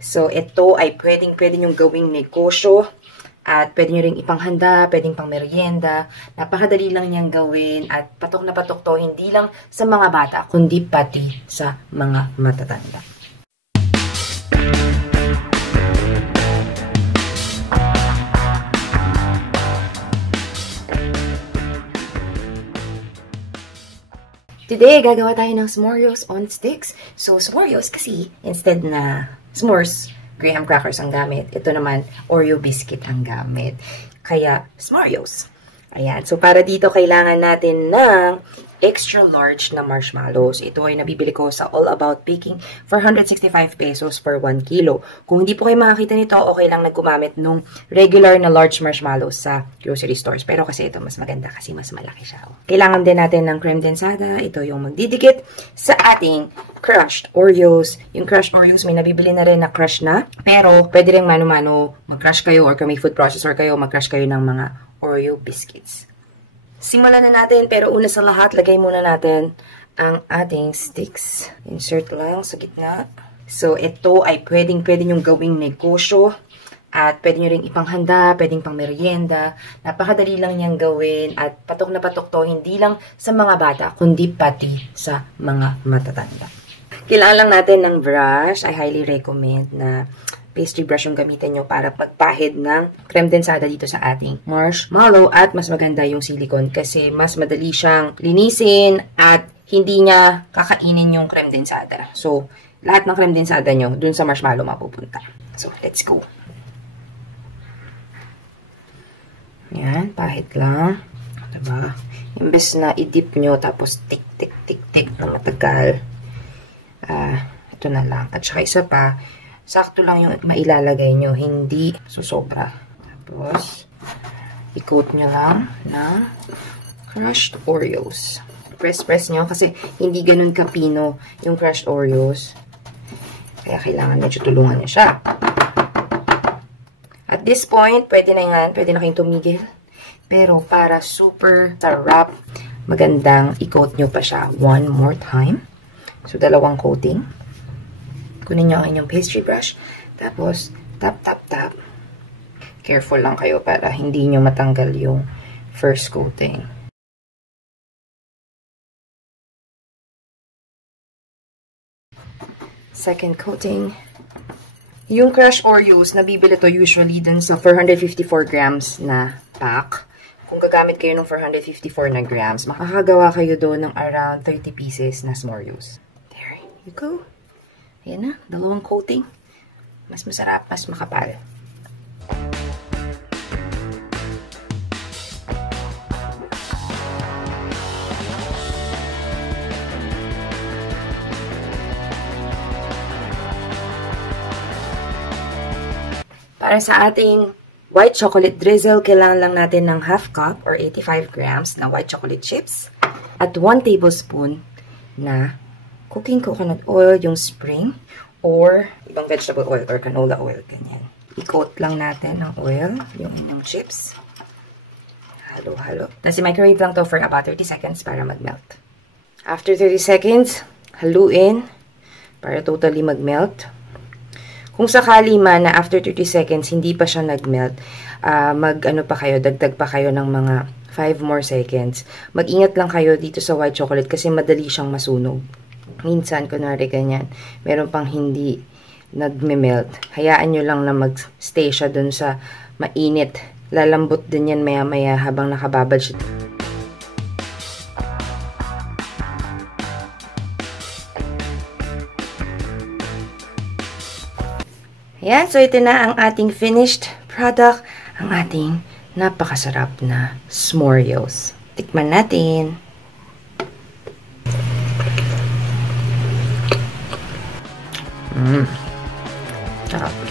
So, ito ay pwede nyong gawing negosyo. At pwede nyo ring ipanghanda, pwedeng pang merienda. Napakadali lang niyang gawin. At patok na patok to, hindi lang sa mga bata, kundi pati sa mga matatanda. Today, gagawa tayo ng s'moreos on sticks. So, s'moreos kasi, instead na s'mores, graham crackers ang gamit. Ito naman, Oreo biscuit ang gamit. Kaya, s'moreos. Ayan. So, para dito, kailangan natin ng extra large na marshmallows. Ito ay nabibili ko sa All About Baking for 165 pesos for 1 kilo. Kung hindi po kayo makakita nito, okay lang nagkumamit nung regular na large marshmallows sa grocery stores. Pero kasi ito mas maganda kasi mas malaki siya. Kailangan din natin ng Kremdensada. Ito yung magdidikit sa ating crushed Oreos. Yung crushed Oreos, may nabibili na rin na crush na. Pero, pwede rin mano-mano mag-crush kayo or kung may food processor kayo, mag-crush kayo ng mga Oreo biscuits. Simulan na natin, pero una sa lahat, lagay muna natin ang ating sticks. Insert lang sa gitna. So, ito ay pwedeng nyong gawing negosyo. At pwede nyo rin ipanghanda, pwedeng pang merienda. Napakadali lang niyang gawin. At patok na patok to, hindi lang sa mga bata, kundi pati sa mga matatanda. Kailangan lang natin ng brush. I highly recommend na pastry brush yung gamitin nyo para pagpahid ng kremdensada dito sa ating marshmallow. At mas maganda yung silicone kasi mas madali siyang linisin at hindi niya kakainin yung kremdensada. So, lahat ng kremdensada nyo dun sa marshmallow mapupunta. So, let's go. Yan, pahid lang. Diba? Imbes na i-dip nyo tapos tik na matagal. Ito na lang. At saka isa pa, sakto lang yung mailalagay nyo, hindi susobra. Tapos, i-coat nyo lang ng crushed Oreos. Press nyo kasi hindi ganun kapino yung crushed Oreos. Kaya kailangan medyo tulungan nyo siya. At this point, pwede na yan. Pwede na kayong tumigil. Pero para super sarap, magandang i-coat nyo pa siya one more time. So, dalawang coating. Kunin nyo ang inyong pastry brush. Tapos, tap. Careful lang kayo para hindi nyo matanggal yung first coating. Second coating. Yung crushed Oreos, nabibili to usually dun sa 454 grams na pack. Kung gagamit kayo ng 454 na grams, makakagawa kayo doon ng around 30 pieces na s'moreos. There you go. Ayan na, dalawang coating. Mas masarap, mas makapal. Para sa ating white chocolate drizzle, kailangan lang natin ng half cup or 85 grams na white chocolate chips at 1 tablespoon na cooking coconut oil, yung spring, or ibang vegetable oil or canola oil, ganyan. I-coat lang natin ng oil yung inyong chips. Halo-halo. Tapos i-microwave lang to for about 30 seconds para mag-melt. After 30 seconds, haluin para totally mag-melt. Kung sakali man na after 30 seconds, hindi pa siya nag-melt, dagdag pa kayo ng mga 5 more seconds. Mag-ingat lang kayo dito sa white chocolate kasi madali siyang masunog. Minsan, kunwari ganyan, meron pang hindi nag-melt. Hayaan nyo lang na mag-stay siya dun sa mainit. Lalambot din yan maya-maya habang nakababad siya. Ayan, so ito na ang ating finished product, ang ating napakasarap na s'moreos. Tikman natin. Sarap.